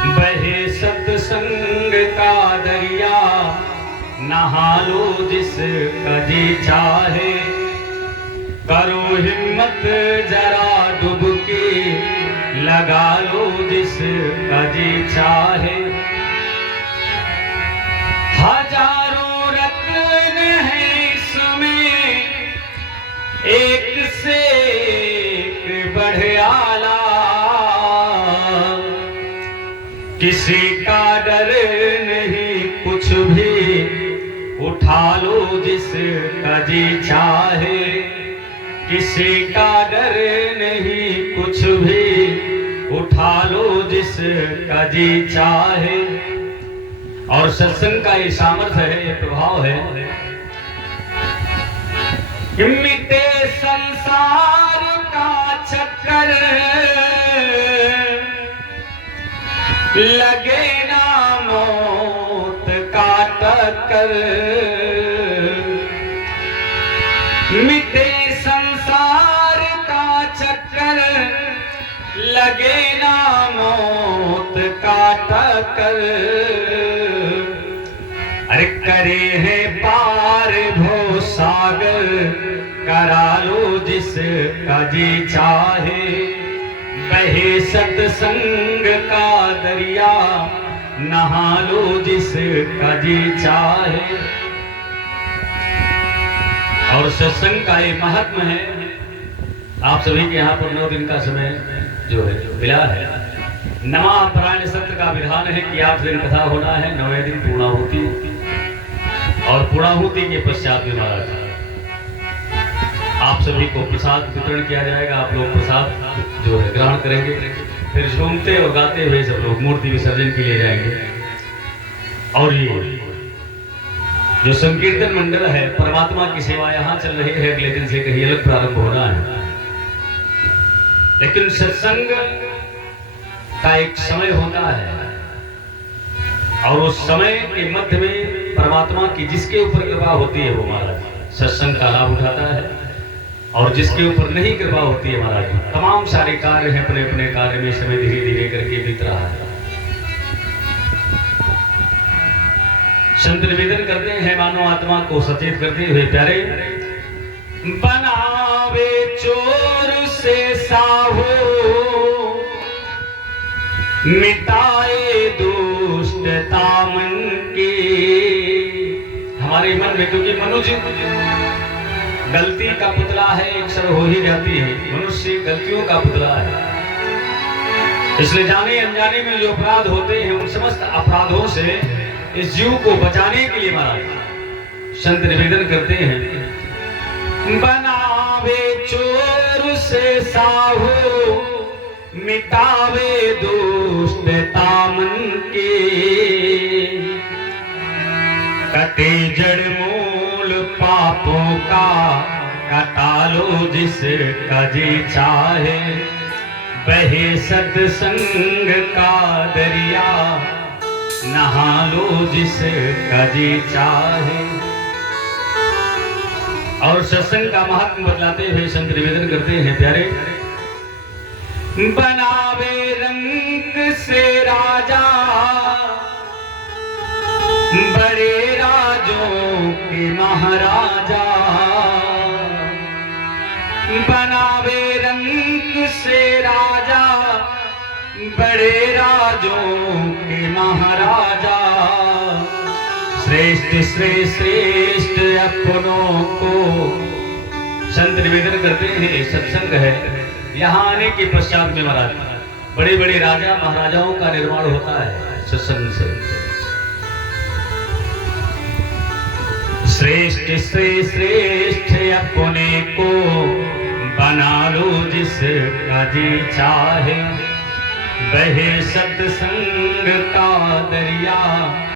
बहे सत्संग का दरिया, नहा लो जिसका जी चाहे। करो हिम्मत जरा डुबकी, लगा लो जिसका जी चाहे। हजारों रत्न हैं इसमें, एक से एक बढ़ आला। किसी का डर नहीं कुछ भी, उठा लो जिसका जी चाहे। किसी का डर नहीं कुछ भी, उठा लो जिसका जी चाहे। और सत्संग का ये सामर्थ्य है, ये प्रभाव है। मिटे संसार का चक्कर, लगे ना मौत का टक्कर। मिटे संसार का चक्कर, लगे ना मौत का टक्कर। अरे करे है पार भव सागर, करा लो जिसका जी चाहे। बहे सत्संग का दरिया, नहा लो जिसका जी चाहे। और सत्संग का ये महात्मा है। आप सभी के यहाँ पर 9 दिन का समय जो है मिला है। नमा परायण सत्य का विधान है कि 8 दिन कथा होना है, 9वें दिन पूर्णाहुति, और पूर्णाहुति के पश्चात में महाराज आप सभी को प्रसाद वितरण किया जाएगा। आप लोग प्रसाद जो है ग्रहण करेंगे, फिर झूमते और गाते हुए सब लोग मूर्ति विसर्जन के लिए जाएंगे। और ये जो संकीर्तन मंडल है, परमात्मा की सेवा यहाँ चल रही है, अगले दिन से कहीं अलग प्रारंभ होना है। लेकिन सत्संग का एक समय होता है, और उस समय के मध्य में परमात्मा की जिसके ऊपर कृपा होती है वो महाराज सत्संग का लाभ उठाता है, और जिसके ऊपर नहीं कृपा होती है महाराज तमाम सारे कार्य हैं अपने अपने कार्य में समय धीरे धीरे करके बीत रहा है। संत निवेदन करते हैं मानव आत्मा को सचेत करते हुए प्यारे, बनावे चोर से साहो, मिटाए दुष्टता मन की। हमारे मन में, क्योंकि मनुष्य गलती का पुतला है, एक सर हो ही जाती है। मनुष्य गलतियों का पुतला है, इसलिए जाने अनजाने में जो अपराध होते हैं उन समस्त अपराधों से इस जीव को बचाने के लिए महाराज संत निवेदन करते हैं, बनावे चोर से साहो, मिटावे दुष्टता मन के। कटे जड़ मूल पापों का, कटा लो जिसका जी चाहे। बहे सत्संग का दरिया, नहा लो जिसका जी चाहे। और सत्संग का महात्म बतलाते हुए संत निवेदन करते हैं प्यारे, बनावे रंग से राजा, बड़े राजों के महाराजा। बनावे रंग से राजा, बड़े राजों के महाराजा। श्रेष्ठ श्रेष्ठ श्रेष्ठ अपनों को संत निवेदन करते हैं सत्संग है। यहाँ आने के पश्चात में महाराज बड़े बड़े राजा महाराजाओं का निर्माण होता है सत्संग से। श्रेष्ठ से श्रेष्ठ अपने को, बना लो जिसका जी चाहे। बहे सत्संग का दरिया,